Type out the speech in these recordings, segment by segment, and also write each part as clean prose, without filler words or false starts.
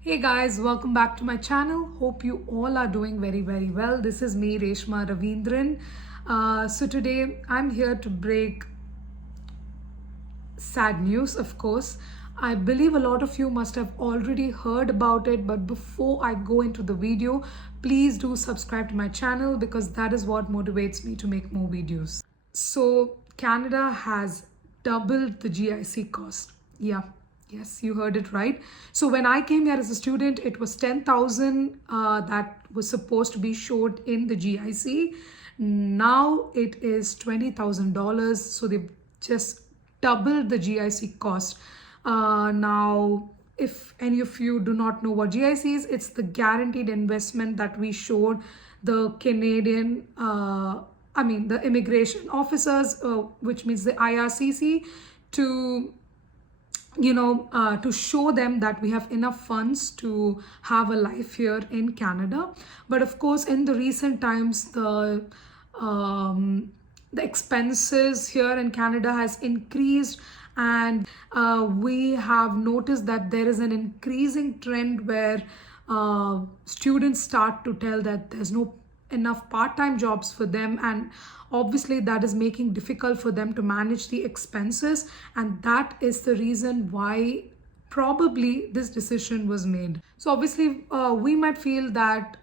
Hey guys, welcome back to my channel. Hope you all are doing very well. This is me, Reshma Ravindran. So today I'm here to break sad news, of course. I believe a lot of you must have already heard about it, but before I go into the video, please do subscribe to my channel because that is what motivates me to make more videos. So Canada has doubled the GIC cost. Yeah, yes, you heard it right. So when I came here as a student, it was 10,000 that was supposed to be showed in the GIC. Now it is $20,000. So they've just doubled the GIC cost. Now, if any of you do not know what GIC is, it's the guaranteed investment that we showed the Canadian, the immigration officers, which means the IRCC, to to show them that we have enough funds to have a life here in Canada. But of course, in the recent times, the expenses here in Canada has increased, and we have noticed that there is an increasing trend where students start to tell that there's no enough part-time jobs for them, and obviously that is making difficult for them to manage the expenses, and that is the reason why probably this decision was made. So obviously we might feel that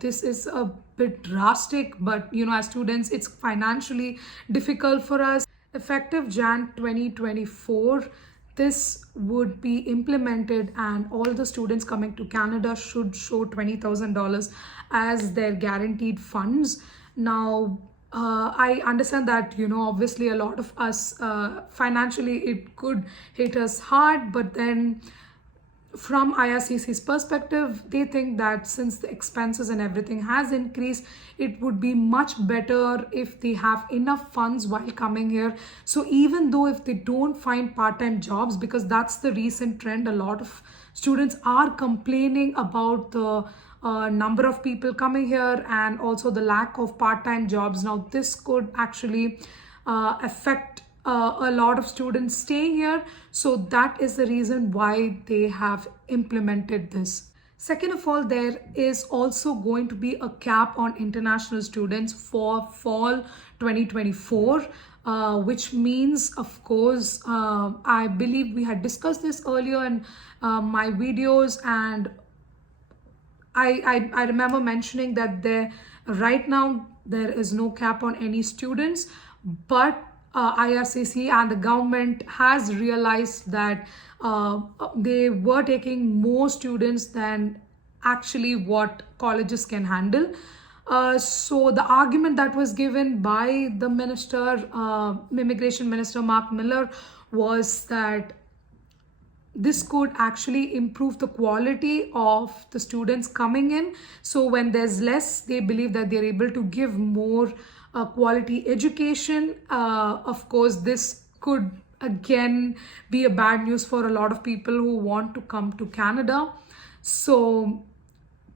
this is a bit drastic, but as students it's financially difficult for us. Effective Jan 2024, this would be implemented, and all the students coming to Canada should show $20,000 as their guaranteed funds. Now, I understand that, obviously a lot of us financially it could hit us hard, but then from IRCC's perspective, they think that since the expenses and everything has increased, it would be much better if they have enough funds while coming here. So even though if they don't find part-time jobs, because that's the recent trend, a lot of students are complaining about the number of people coming here and also the lack of part-time jobs. Now this could actually affect a lot of students staying here. So that is the reason why they have implemented this. Second of all, there is also going to be a cap on international students for fall 2024, which means, of course, I believe we had discussed this earlier in my videos, and I remember mentioning that right now there is no cap on any students, but IRCC and the government has realized that they were taking more students than actually what colleges can handle. So the argument that was given by the minister, immigration minister Mark Miller, was that this could actually improve the quality of the students coming in. So when there's less, they believe that they're able to give more quality education. Of course, this could again be a bad news for a lot of people who want to come to Canada. So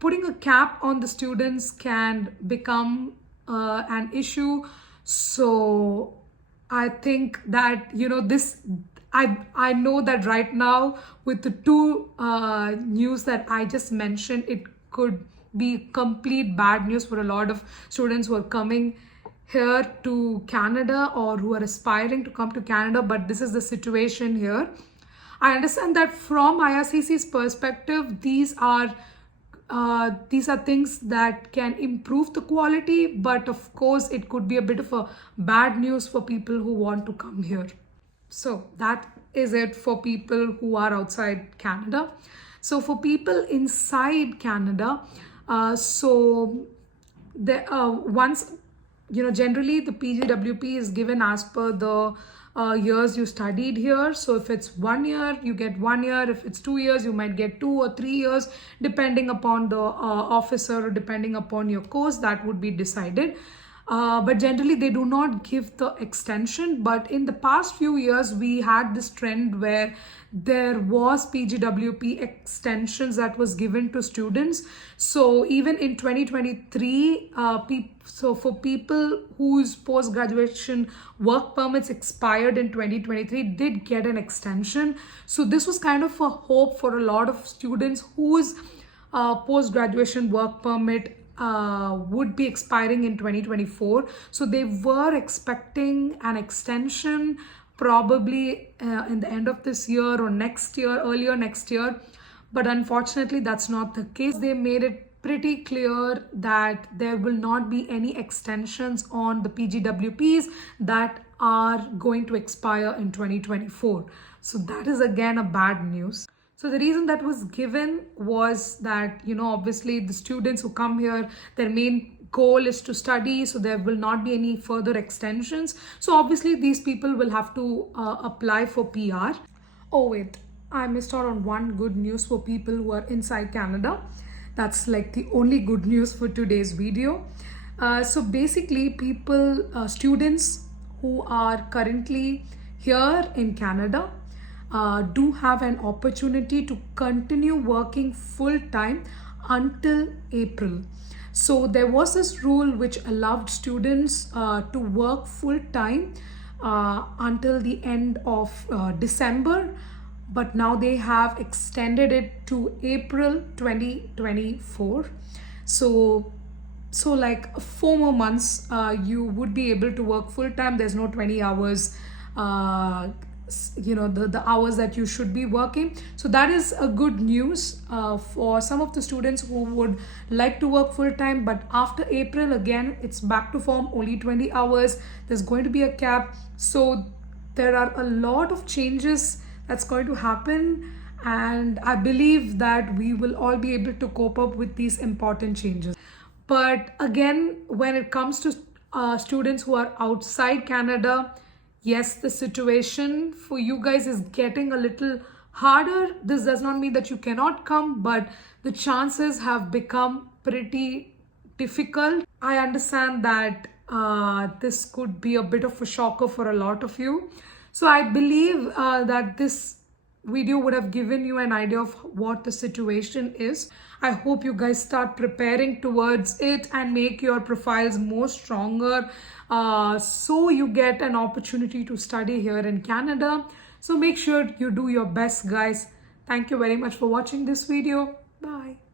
putting a cap on the students can become an issue. So I think that this I know that right now with the two news that I just mentioned, it could be complete bad news for a lot of students who are coming here to Canada or who are aspiring to come to Canada. But this is the situation here. I understand that from IRCC's perspective, these are things that can improve the quality, but of course it could be a bit of a bad news for people who want to come here. So that is it for people who are outside Canada. So for people inside Canada, once generally the PGWP is given as per the years you studied here. So if it's 1 year, you get 1 year. If it's 2 years, you might get 2 or 3 years, depending upon the officer or depending upon your course that would be decided. but generally they do not give the extension. But in the past few years we had this trend where there was PGWP extensions that was given to students. So even in 2023, so for people whose post-graduation work permits expired in 2023 did get an extension. So this was kind of a hope for a lot of students whose post-graduation work permit would be expiring in 2024. So they were expecting an extension probably in the end of this year or next year, earlier next year. But unfortunately, that's not the case. They made it pretty clear that there will not be any extensions on the PGWPs that are going to expire in 2024. So that is again a bad news. So the reason that was given was that, obviously the students who come here, their main goal is to study, so there will not be any further extensions. So obviously these people will have to apply for PR. Oh wait, I missed out on one good news for people who are inside Canada. That's like the only good news for today's video. So basically students who are currently here in Canada do have an opportunity to continue working full-time until April. So there was this rule which allowed students to work full-time until the end of December, but now they have extended it to April 2024. So like 4 more months you would be able to work full-time. There's no 20 hours the hours that you should be working. So that is a good news for some of the students who would like to work full-time. But after April, again, it's back to form, only 20 hours. There's going to be a cap. So there are a lot of changes that's going to happen, and I believe that we will all be able to cope up with these important changes. But again, when it comes to students who are outside Canada, yes, the situation for you guys is getting a little harder. This does not mean that you cannot come, but the chances have become pretty difficult. I understand that this could be a bit of a shocker for a lot of you. So I believe that this video would have given you an idea of what the situation is. I hope you guys start preparing towards it and make your profiles more stronger so you get an opportunity to study here in Canada. So make sure you do your best, guys. Thank you very much for watching this video. Bye.